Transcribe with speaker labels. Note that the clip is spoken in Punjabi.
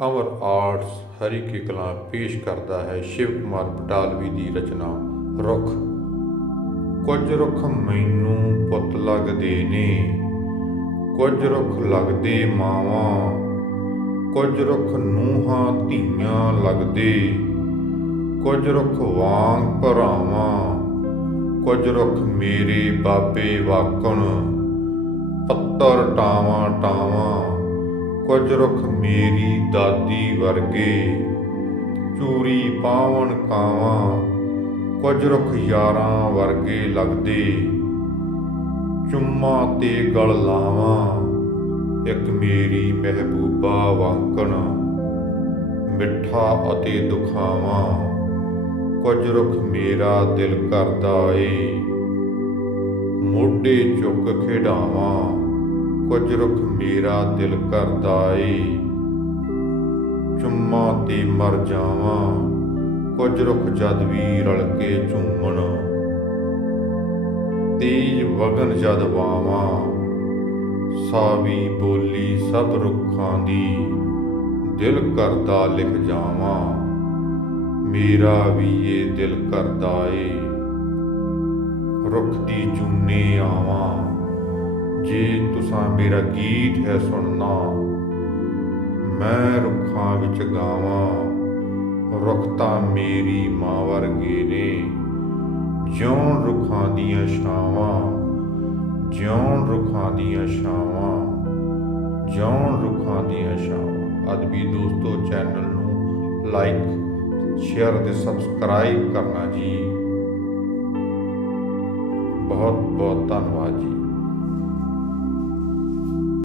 Speaker 1: ਅਮਰ ਆਰਟਸ ਹਰੀ ਕੀ ਕਲਾਂ ਪੇਸ਼ ਕਰਦਾ ਹੈ ਸ਼ਿਵ ਕੁਮਾਰ ਬਟਾਲਵੀ ਦੀ ਰਚਨਾ। ਰੁੱਖ। ਕੁਝ ਰੁੱਖ ਮੈਨੂੰ ਪੁੱਤ ਲੱਗਦੇ ਨੇ। ਕੁਝ ਰੁੱਖ ਲੱਗਦੇ ਮਾਵਾਂ। ਕੁਝ ਰੁੱਖ ਨੂੰਹਾਂ ਧੀਆਂ ਲੱਗਦੇ। ਕੁਝ ਰੁੱਖ ਵਾਂਗ ਭਰਾਵਾਂ। ਕੁਝ ਰੁੱਖ ਮੇਰੇ ਬਾਬੇ ਵਾਕਣ। ਪੱਤਰ ਟਾਵਾਂ ਟਾਵਾਂ ਕੁਝ ਰੁਖ ਮੇਰੀ ਦਾਦੀ ਵਰਗੇ। ਚੂਰੀ ਪਾਵਣ ਕਾਵਾਂ ਕੁਝ ਰੁਖ ਯਾਰਾਂ ਵਰਗੇ ਲੱਗਦੇ। ਚੁੰਮਾ ਤੇ ਗਲ ਲਾਵਾਂ ਇੱਕ ਮੇਰੀ ਮਹਿਬੂਬਾ ਵਾਂਕਣ। ਮਿੱਠਾ ਅਤੇ ਦੁਖਾਵਾਂ ਕੁਝ ਰੁਖ ਮੇਰਾ ਦਿਲ ਕਰਦਾ ਏ। ਮੋਢੇ ਚੁੱਕ ਖਿਡਾਵਾਂ ਕੁਝ ਰੁੱਖ ਮੇਰਾ ਦਿਲ ਕਰਦਾ ਏ। ਚੁੰਮਾ ਤੇ ਮਰ ਜਾਵਾਂ, ਕੁਝ ਰੁੱਖ ਜਦ ਵੀ ਰਲ ਕੇ ਝੂਮਣ। ਤੇਜ ਵਗਨ ਜਦ ਵਾਵਾਂ, ਸਾਵੀ ਬੋਲੀ ਸਭ ਰੁੱਖਾਂ ਦੀ। ਦਿਲ ਕਰਦਾ ਲਿਖ ਜਾਵਾਂ, ਮੇਰਾ ਵੀ ਇਹ ਦਿਲ ਕਰਦਾ ਏ। ਰੁੱਖ ਦੀ ਚੁੰਨੇ ਆਵਾਂ। ਜੇ, ਤੁਸਾਂ ਮੇਰਾ ਗੀਤ ਹੈ ਸੁਣਨਾ। ਮੈਂ ਰੁੱਖਾਂ ਵਿੱਚ ਗਾਵਾਂ ਰੁੱਖ ਤਾਂ ਮੇਰੀ ਮਾਂ ਵਰਗੇ ਨੇ। ਜਿਉਂ ਰੁੱਖਾਂ ਦੀਆਂ ਛਾਵਾਂ, ਜਿਉਂ ਰੁੱਖਾਂ ਦੀਆਂ ਛਾਵਾਂ, ਜਿਉਂ ਰੁੱਖਾਂ ਦੀਆਂ ਛਾਵਾਂ। ਅਦਬੀ ਦੋਸਤੋ, ਚੈਨਲ ਨੂੰ ਲਾਈਕ, ਸ਼ੇਅਰ ਤੇ ਸਬਸਕ੍ਰਾਈਬ ਕਰਨਾ ਜੀ। ਬਹੁਤ ਬਹੁਤ ਧੰਨਵਾਦ ਜੀ।